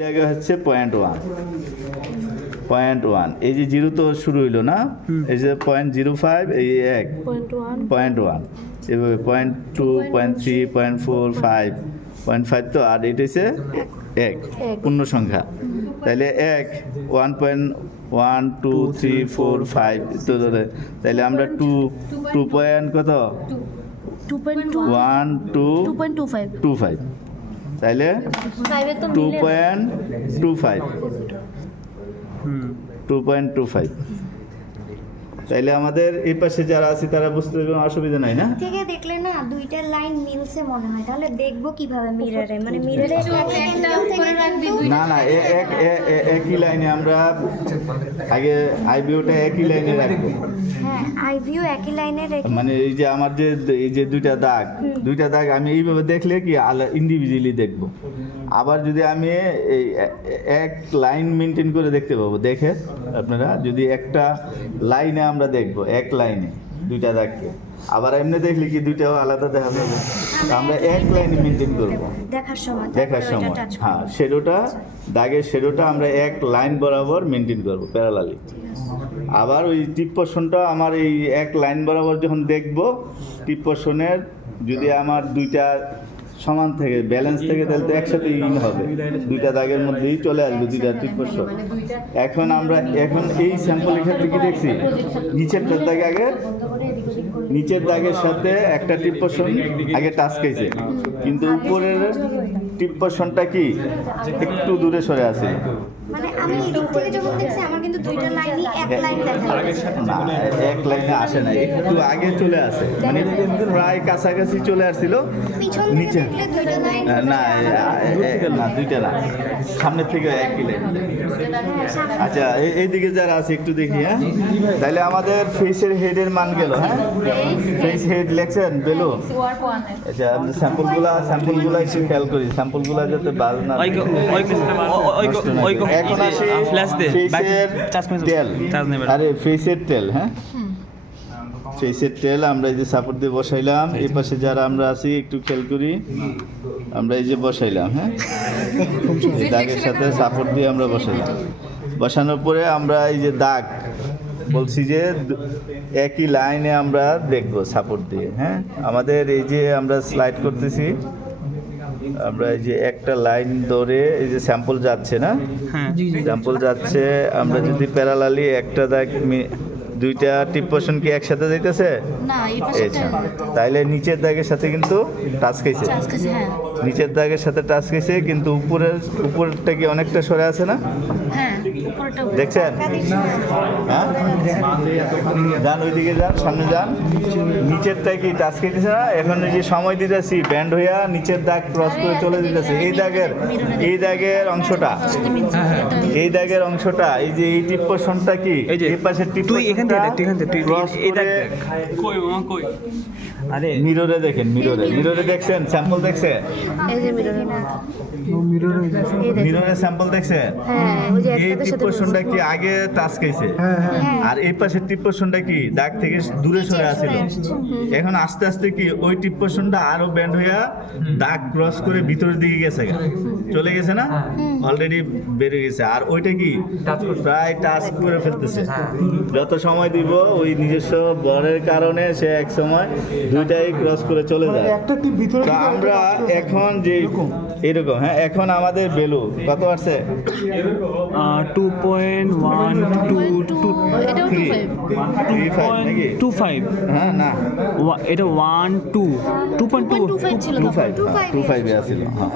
জায়গা হচ্ছে 0.1 0.1 এই যে জিরো তো শুরু হইলো না, এই যে 0.05 এই 1 0.1 এভাবে 0.2 0.3 0.4 5 0.5 তো আর এটা হচ্ছে 1 পূর্ণ সংখ্যা, তাহলে 1 1.1 2 3 4 5 তো তাহলে আমরা 2 পয়েন্ট কত 1 2 2.25 তাইলে 2.25 তাইলে আমাদের এই পাশে যারা আছে তারা বুঝতে কোনো অসুবিধা নাই না? থেকে দেখলে না দুইটা লাইন মিলছে মনে হয়, তাহলে দেখবো কিভাবে মিররে, মানে মিররে না না একই লাইনে আমরা আগে আইভিউটা একই লাইনে রাখবো। হ্যাঁ, আইভিউ একই লাইনে রেখে মানে এই যে আমার যে এই যে দুইটা দাগ আমি এইভাবে দেখলে কি ইন্ডিভিজুয়ালি দেখবো। আবার যদি আমি এই এক লাইন মেনটেন করে দেখতে পাবো, দেখে আপনারা যদি একটা লাইনে আমরা দেখবো, এক লাইনে দুইটা দাগকে, আবার এমনি দেখলে কি দুইটাও আলাদা দেখা যাবে। আমরা এক লাইনে মেনটেন করবো দেখার সময় হ্যাঁ, শেডোটা দাগের শেডোটা আমরা এক লাইন বরাবর মেনটেন করবো প্যারালালি। আবার ওই টিপ পোর্শনটা আমার এই এক লাইন বরাবর যখন দেখবো, টিপ পোর্শনের যদি আমার দুইটা সমান থেকে ব্যালেন্স থেকে তাহলে তো একসাথে হবে, দুইটা দাগের মধ্যেই চলে আসবে দুইটা টিপ পোর্শন। এখন আমরা এই স্যাম্পলের ক্ষেত্রে কি দেখছি, নিচের দাগের সাথে একটা টিপ পোর্শন আগে টাচ খাইছে, কিন্তু উপরের টিপ পোর্শনটা কি একটু দূরে সরে আছে। মানে আমি এদিক থেকে যখন দেখছি আমার কিন্তু দুইটা লাইনই এক লাইন দেখা যাচ্ছে না, এক লাইনে আসে না, একটু আগে চলে আসে, মানে প্রায় কাছাকাছি চলে আসছিল। পিছন থেকে নিচে দেখলে দুইটা লাইন না দুইটা না, সামনের থেকে একই লাইন। আচ্ছা এইদিকে যারা আছে একটু দেখি। হ্যাঁ, তাহলে আমাদের ফেসের হেডের মান গেল। হ্যাঁ, ফেস হেড লেখছেন বেলো। আচ্ছা আমরা স্যাম্পলগুলো একটু খেয়াল করি, স্যাম্পলগুলো যাতে বাজ না। এখন আসি ফেসের টেল। আরে ফেসের টেল, হ্যাঁ ফেসের টেল আমরা এই যে সাপোর্ট দিয়ে বসাইলাম। এই পাশে যারা আমরা আছি একটু খেয়াল করি, আমরা এই যে বসাইলাম। হ্যাঁ, এই দাগের সাথে সাপোর্ট দিয়ে আমরা বসাইলাম। বসানোর পরে আমরা এই যে দাগ বলছি যে একই লাইনে আমরা দেখব সাপোর্ট দিয়ে। হ্যাঁ, আমাদের এই যে আমরা স্লাইড করতেছি, আমরা এই যে একটা লাইন ধরে এই যে স্যাম্পল যাচ্ছে না, স্যাম্পল যাচ্ছে, আমরা যদি প্যারালালি একটা দাগ দুইটা টিপ পোর্শন কি একসাথে যাইতেছে না, তাইলে নিচের দাগের সাথে কিন্তু টাচ খাইছে, নিচের দাগের সাথে টাচ খাইছে, কিন্তু উপরেরটা কি অনেকটা সরে আছে না? দেখছেন? হ্যাঁ, যান ওইদিকে যান, সামনে যান, নিচেরটা কি টাচ খাইতেছে না? এখন এই যে সময় দিতেছি ব্যান্ড হইয়া নিচের দাগ ক্রস করে চলে দিতেছে। এই দাগের অংশটা এই যে এই টিপ পোর্শনটা কি এই পাশের টিপ মিররে দেখেন, মিররে দেখছেন, স্যাম্পল দেখছে, মিররে স্যাম্পল দেখছে। এই টিপ পোর্শনটা কি আগে টাচ খাইছে, আর এই পাশের টিপ পোর্শনটা কি দাগ থেকে দূরে সরে আসছিল। এখন আস্তে আস্তে কি ওই টিপ পোর্শনটা আরো ব্যান্ড হইয়া দাগ ক্রস করে ভিতরের দিকে গেছে, চলে গেছে না, অলরেডি বেড়ে গেছে। আর ওইটা কি প্রায় টাচ করে ফেলতেছে। যত সময় দিব ওই নিজস্ব বরের কারণে সে এক সময় দুইটাই ক্রস করে চলে যায়। তো আমরা এখন যে এরকম, হ্যাঁ এখন আমাদের বেলু কত আসছে? 2.125 হ্যাঁ না, এটা 2.25 ছিল। হ্যাঁ